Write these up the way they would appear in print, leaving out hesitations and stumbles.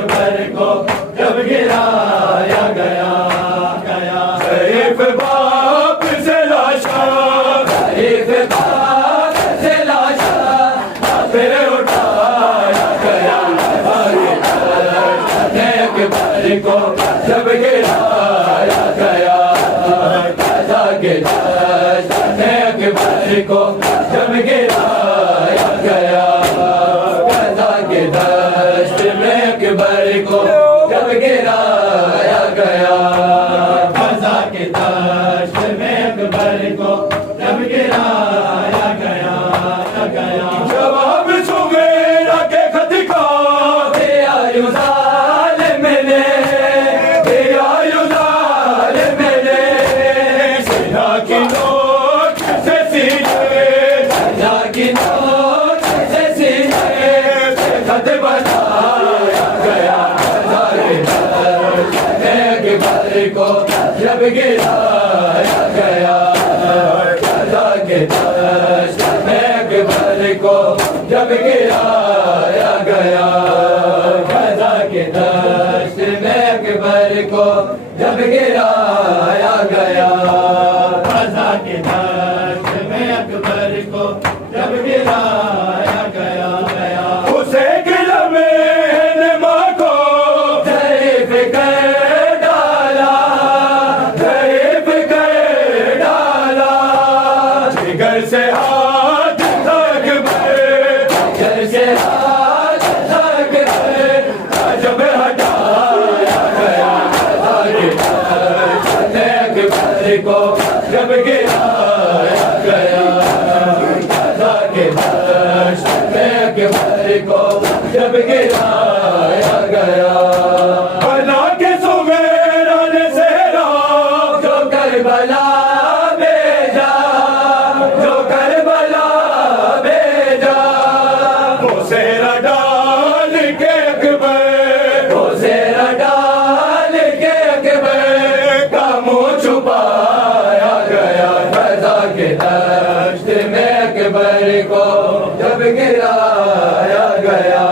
اکبر کو جب گرایا گیا ضعیف باپ سے لاشا ضعیف باپ سے لاشا پھر اٹھایا گیا اکبر کو جب گرایا گیا اکبر کو جب گرایا گیا دشت میں اکبر کو جب گرایا گیا غزہ کے دشت میں اکبر کو جب گرایا گیا جواب سمیرا کے خط کا دیا ظالم نے دیا ظالم نے سینا کی نوک سے سینے سینا کی نوک سے سینے خط بنایا گیا اکبر کو جب گرایا گیا غزہ کے دشت میں اکبر کو جب گرایا گیا غزہ کے دشت میں اکبر کو جب گرایا گیا غزہ کے دشت میں اکبر کو جب گرایا گیا اسے قلعہ میں نما کو ضعیف کر ڈالا ضعیف کر ڈالا جگر سے ہاتھ تک جگر سے ہاتھ تک جب ہٹایا گیا اکبر کو جب گرایا گیا اکبر کو جب گرایا گیا بنا کے سمیرا نے سہرا جو کربلا بھیجا جو کربلا بھیجا وہ سہرا ڈال کے اکبر وہ سہرا ڈال کے اکبر کا منہ چھپایا گیا غزہ کے دشت میں اکبر کو جب گرایا گیا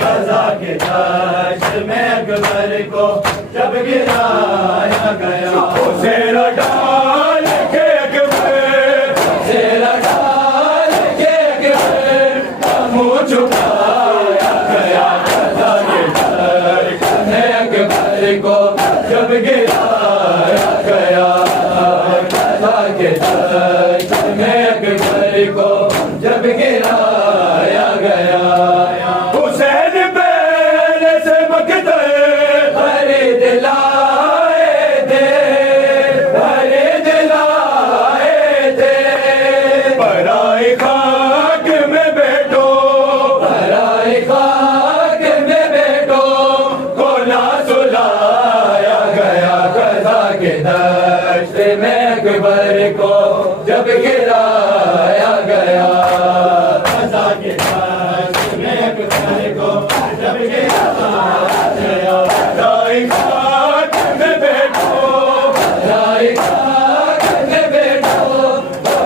غزہ کے دشت میں اکبر کو جب گرایا گیا سیرا ڈال کے اکبر سیرا ڈال کے اکبر منہ چھپایا گیا غزہ کے دشت میں اکبر کو جب گرایا گیا غزہ کے دشت میں اکبر کو جب گرایا گیا حسین پہلے سے مقتل خرید لائے تھے خرید لائے تھے پرائی خاک میں بیٹھو پرائی خاک میں بیٹھو کو نہ سلایا گیا غزہ کے دشت میں اکبر کو جب گرایا گیا غزہ کے دشت میں اکبر کو جب گرایا گیا پرائی خاک میں بیٹھو پرائی خاک میں بیٹھو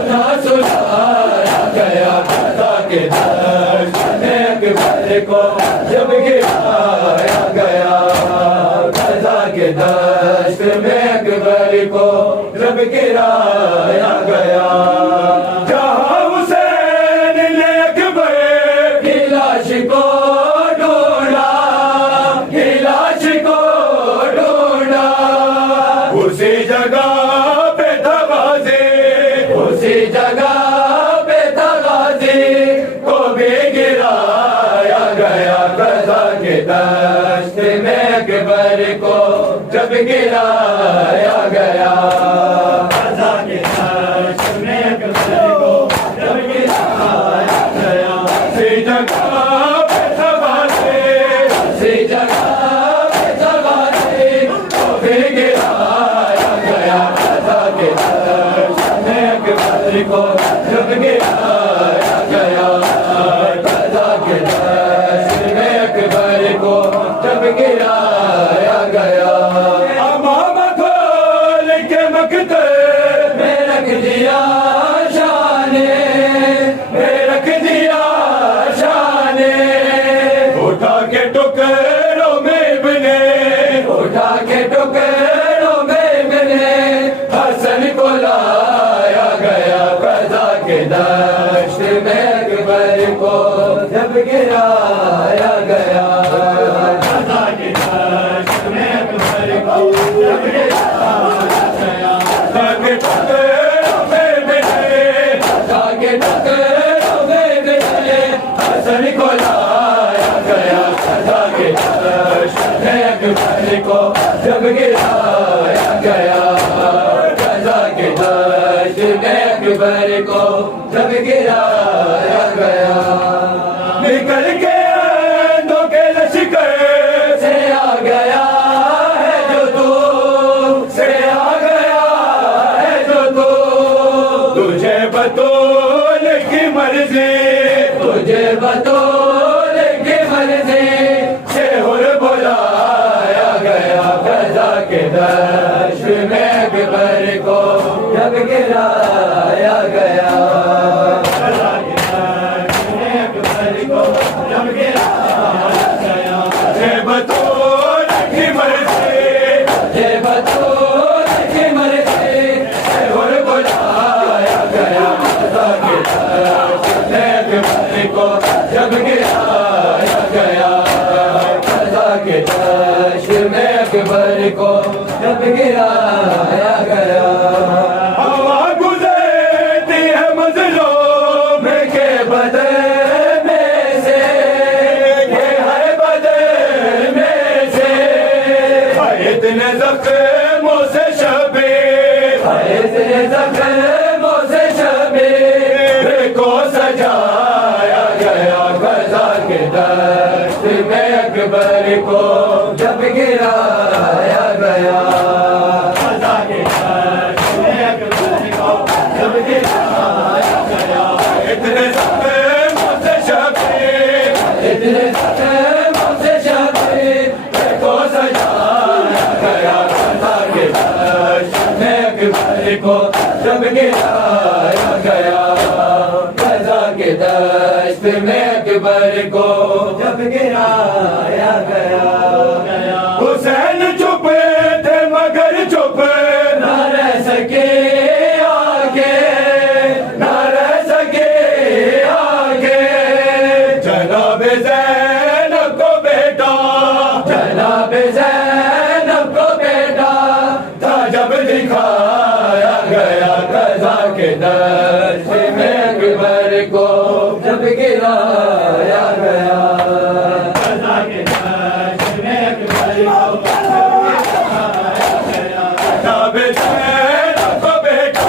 نہ سلایا گیا غزہ کے دشت میں اکبر کو جب گرایا گیا غزہ کے دشت میں اکبر کو جب گرایا گیا جہاں حسین نے اکبر کی لاش کو ڈھونڈا کی لاش کو ڈھونڈا اسی جگہ پہ تھا غازی اسی جگہ پہ تھا غازی کو بھی گرایا گیا غزہ کے دشت میں اکبر کو جب گرایا گیا غزہ کے دشت میں اکبر کو جب گرایا گیا اسی جگہ پہ تھا غازی اسی جگہ پہ تھا غازی کو بھی گرایا گیا غزہ کے دشت میں اکبر کو جب گرایا گیا غزہ کے دشت میں اکبر کو جب گرایا گیا امام کھول کے مقتل میں رکھ دیا شانے میں رکھ دیا شانے اٹھا کے ٹکڑے گرایا گیا غزہ کے دشت میں اکبر کو جب گرایا گیا غزہ کے ٹکروں میں ملے غزہ کے ٹکروں میں ملے حسن کو لایا گیا غزہ کے دشت میں اکبر کو جب گرایا گیا غزہ کے دشت میں اکبر کو جب گرایا گیا نکل کے اندھوں کے لشکر سے آ گیا ہے جو تو سے آ گیا ہے جو تو تجھے بطول کی مرضی تجھے بطول کی مرضی سے حر بلایا گیا غزہ کے دشت میں اکبر کو جب گرایا گیا جب گرایا گیا غزہ کے دشت میں اکبر کو جب گرایا گیا ہوا گزرتی ہے مظلوم کے بدن میں سے یہ ہے بدن میں سے اتنے زخموں سے شبیر اتنے زخموں سے شبیر کو سجایا گیا غزہ کے دشت میں اکبر کو جب گرایا گیا غزہ کے دشت میں اکبر کو جب گرایا گیا اتنے زخموں سے شبیر اتنے زخموں سے شبیر کو سجایا گیا غزہ کے دشت میں اکبر کو جب گرایا گیا غزہ کے دشت میں اکبر کو جب گرایا گیا حسین چپ تھے مگر چپ نہ رہ سکے آگے نہ رہ سکے آگے جناب زینب کو بیٹا جناب زینب کو بیٹا تھا جب دکھایا گیا غزہ کے دشت میں اکبر کو جب گرایا گیا غزہ کے دشت میں اکبر کو جب زینب کو بیٹا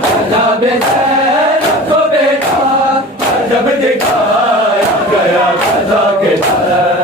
جناب زینب کو بیٹا جب دکھایا گیا غزہ کے دشت